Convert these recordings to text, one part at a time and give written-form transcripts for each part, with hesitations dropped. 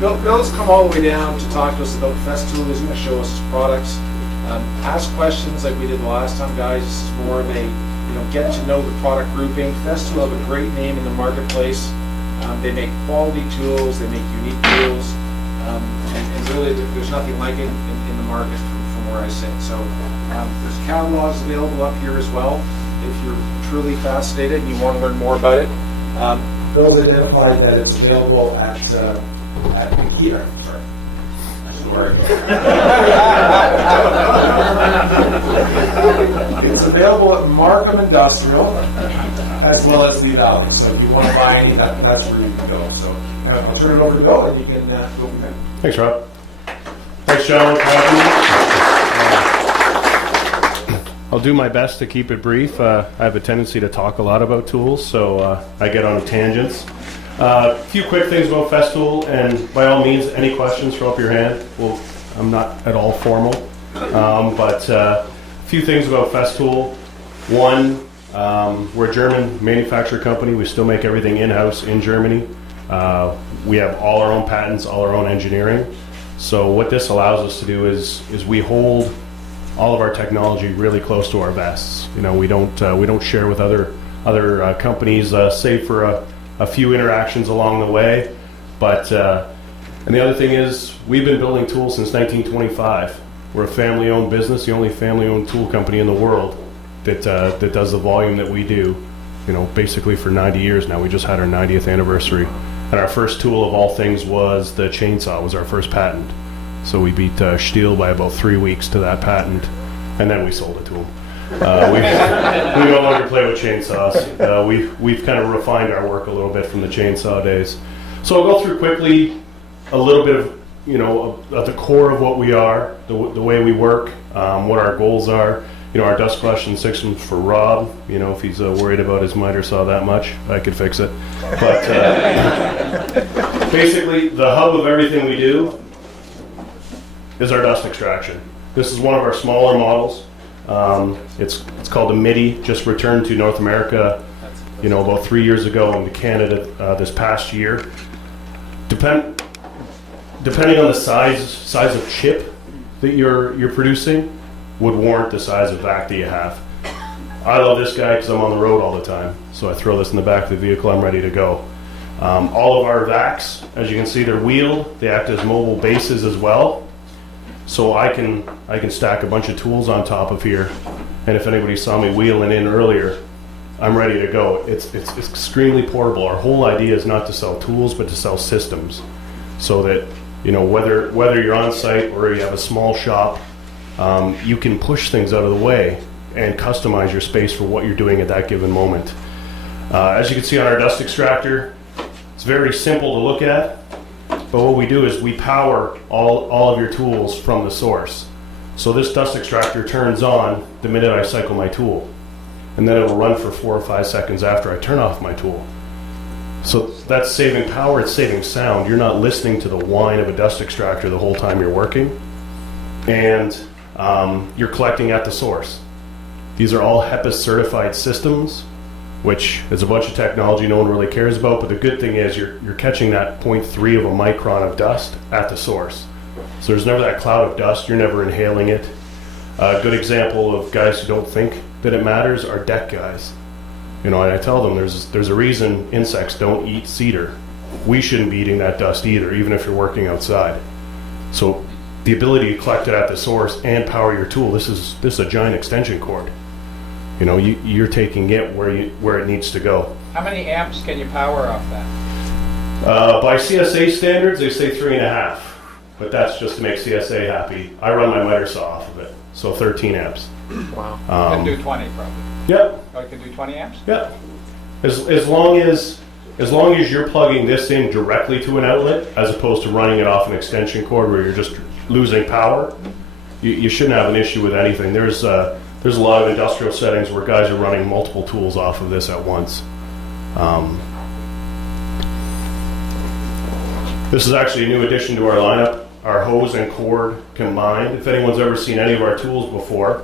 Bill's come all the way down to talk to us about Festool. He's going to show us his products. Ask questions like we did the last time, guys. This is more of a, get to know the product grouping. Festool have a great name in the marketplace. They make quality tools, they make unique tools, and really there's nothing like it in the market from where I sit. So there's catalogs available up here as well if you're truly fascinated and you want to learn more about it. Bill's identified that it's available at Nikita. Sorry. It's available at Markham Industrial as well as Lee Valley. So if you want to buy any, that's where you can go. So I'll turn it over to Bill and you can go from there. Thanks, Rob. Thanks, John. I'll do my best to keep it brief. I have a tendency to talk a lot about tools, so I get on tangents. A few quick things about Festool, and by all means, any questions, throw up your hand. Well, I'm not at all formal, but a few things about Festool. One, we're a German manufacturer company. We still make everything in-house in Germany. We have all our own patents, all our own engineering. So what this allows us to do is we hold all of our technology really close to our vests. We don't share with other companies, save for a few interactions along the way. But and the other thing is, we've been building tools since 1925. We're a family-owned business, the only family-owned tool company in the world that does the volume that we do. Basically for 90 years now. We just had our 90th anniversary, and our first tool of all things was the chainsaw. Was our first patent. So we beat Stihl by about 3 weeks to that patent, and then we sold it to them. We no longer play with chainsaws. We've kind of refined our work a little bit from the chainsaw days. So I'll go through quickly a little bit of at the core of what we are, the way we work, what our goals are. Our dust collection system's for Rob. If he's worried about his miter saw that much, I could fix it. But basically, the hub of everything we do is our dust extraction. This is one of our smaller models. It's called a MIDI, just returned to North America, about 3 years ago, and to Canada this past year. Depending on the size of chip that you're producing, would warrant the size of vac that you have. I love this guy because I'm on the road all the time, so I throw this in the back of the vehicle. I'm ready to go. All of our vacs, as you can see, they're wheeled. They act as mobile bases as well. So I can stack a bunch of tools on top of here, and if anybody saw me wheeling in earlier, I'm ready to go. It's extremely portable. Our whole idea is not to sell tools, but to sell systems, so that whether you're on site or you have a small shop, you can push things out of the way and customize your space for what you're doing at that given moment. As you can see on our dust extractor, it's very simple to look at. But what we do is we power all of your tools from the source. So this dust extractor turns on the minute I cycle my tool, and then it'll run for 4 or 5 seconds after I turn off my tool. So that's saving power, it's saving sound. You're not listening to the whine of a dust extractor the whole time you're working, and you're collecting at the source. These are all HEPA certified systems, which is a bunch of technology no one really cares about, but the good thing is you're catching that 0.3 of a micron of dust at the source. So there's never that cloud of dust, you're never inhaling it. A good example of guys who don't think that it matters are deck guys. And I tell them there's a reason insects don't eat cedar. We shouldn't be eating that dust either, even if you're working outside. So the ability to collect it at the source and power your tool, this is a giant extension cord. You're taking it where it needs to go. How many amps can you power off that? By CSA standards, they say 3.5, but that's just to make CSA happy. I run my miter saw off of it, so 13 amps. Wow. You can do 20 probably. Yep. Oh, you can do 20 amps? Yeah. As long as you're plugging this in directly to an outlet, as opposed to running it off an extension cord where you're just losing power, you shouldn't have an issue with anything. There's a lot of industrial settings where guys are running multiple tools off of this at once. This is actually a new addition to our lineup, our hose and cord combined. If anyone's ever seen any of our tools before,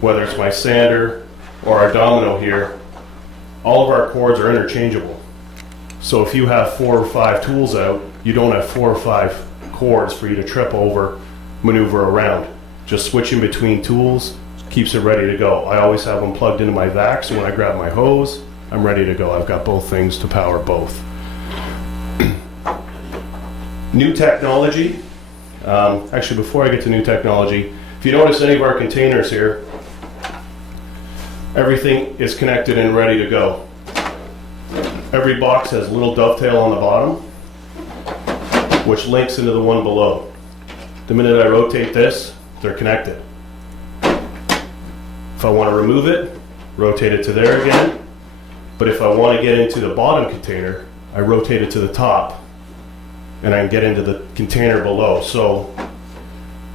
whether it's my sander or our domino here, all of our cords are interchangeable. So if you have 4 or 5 tools out, you don't have 4 or 5 cords for you to trip over, maneuver around. Just switching between tools keeps it ready to go. I always have them plugged into my vac, so when I grab my hose, I'm ready to go. I've got both things to power both. New technology. Actually, before I get to new technology, if you notice any of our containers here, everything is connected and ready to go. Every box has a little dovetail on the bottom, which links into the one below. The minute I rotate this, they're connected. If I want to remove it, rotate it to there again. But if I want to get into the bottom container, I rotate it to the top, and I can get into the container below. So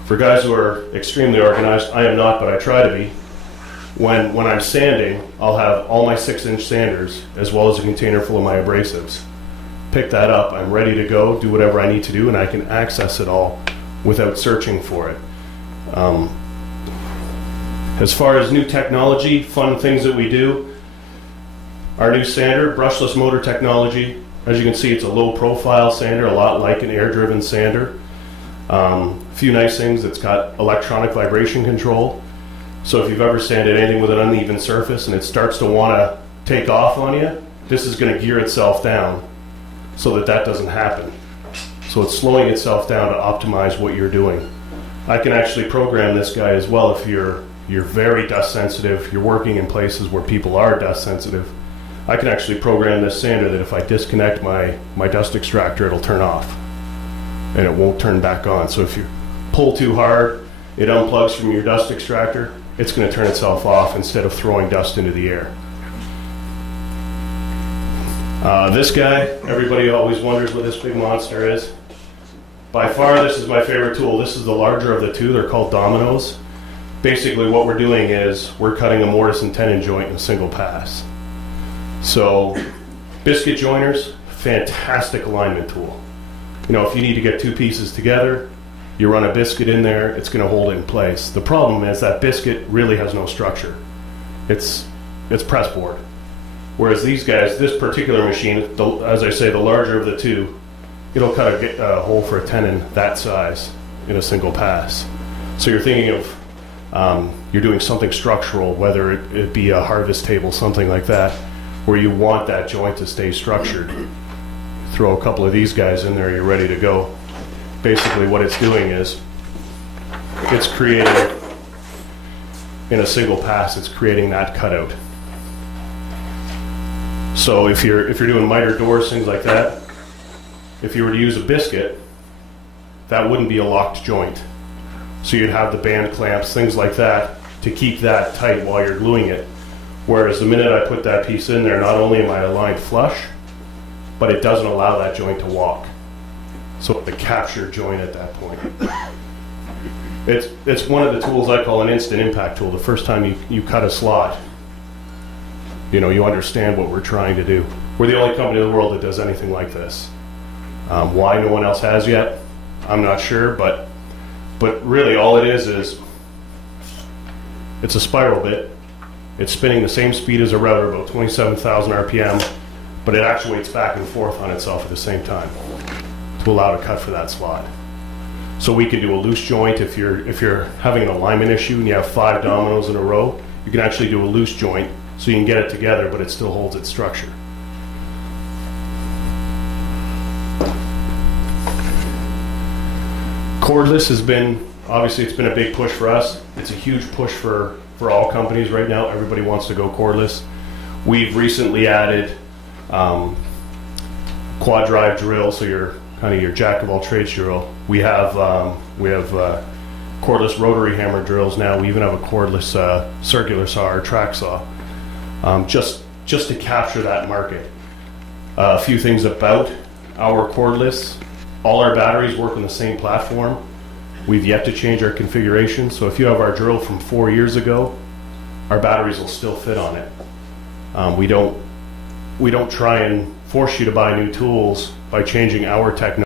for guys who are extremely organized, I am not, but I try to be. When I'm sanding, I'll have all my 6-inch sanders as well as a container full of my abrasives. Pick that up, I'm ready to go, do whatever I need to do, and I can access it all without searching for it. As far as new technology, fun things that we do, our new sander, brushless motor technology. As you can see, it's a low profile sander, a lot like an air-driven sander. A few nice things, it's got electronic vibration control. So if you've ever sanded anything with an uneven surface and it starts to want to take off on you, this is going to gear itself down so that that doesn't happen. So it's slowing itself down to optimize what you're doing. I can actually program this guy as well if you're very dust sensitive, you're working in places where people are dust sensitive. I can actually program this sander that if I disconnect my dust extractor, it'll turn off and it won't turn back on. So if you pull too hard, it unplugs from your dust extractor, it's going to turn itself off instead of throwing dust into the air. This guy, everybody always wonders what this big monster is. By far, this is my favorite tool. This is the larger of the two. They're called dominoes. Basically, what we're doing is we're cutting a mortise and tenon joint in a single pass. So, biscuit joiners, fantastic alignment tool. You know, if you need to get two pieces together, you run a biscuit in there, it's going to hold it in place. The problem is that biscuit really has no structure. It's press board. Whereas these guys, this particular machine, as I say, the larger of the two, it'll cut a hole for a tenon that size in a single pass. So you're thinking of, you're doing something structural, whether it be a harvest table, something like that, where you want that joint to stay structured. Throw a couple of these guys in there, you're ready to go. Basically what it's doing is, it's creating, in a single pass, it's creating that cutout. So if you're doing miter doors, things like that, if you were to use a biscuit, that wouldn't be a locked joint. So you'd have the band clamps, things like that, to keep that tight while you're gluing it. Whereas the minute I put that piece in there, not only am I aligned flush, but it doesn't allow that joint to walk. So the capture joint at that point. It's one of the tools I call an instant impact tool. The first time you cut a slot, you understand what we're trying to do. We're the only company in the world that does anything like this. Why no one else has yet, I'm not sure, but really all it is it's a spiral bit. It's spinning the same speed as a router, about 27,000 RPM, but it actuates back and forth on itself at the same time to allow to cut for that slot. So we can do a loose joint if you're having an alignment issue and you have 5 dominoes in a row, you can actually do a loose joint so you can get it together, but it still holds its structure. Cordless has been, obviously it's been a big push for us. It's a huge push for all companies right now. Everybody wants to go cordless. We've recently added quad drive drill, so your jack of all trades drill. We have cordless rotary hammer drills now. We even have a cordless circular saw or track saw, just to capture that market. A few things about our cordless: all our batteries work on the same platform. We've yet to change our configuration, so if you have our drill from 4 years ago, our batteries will still fit on it. We don't try and force you to buy new tools by changing our technology.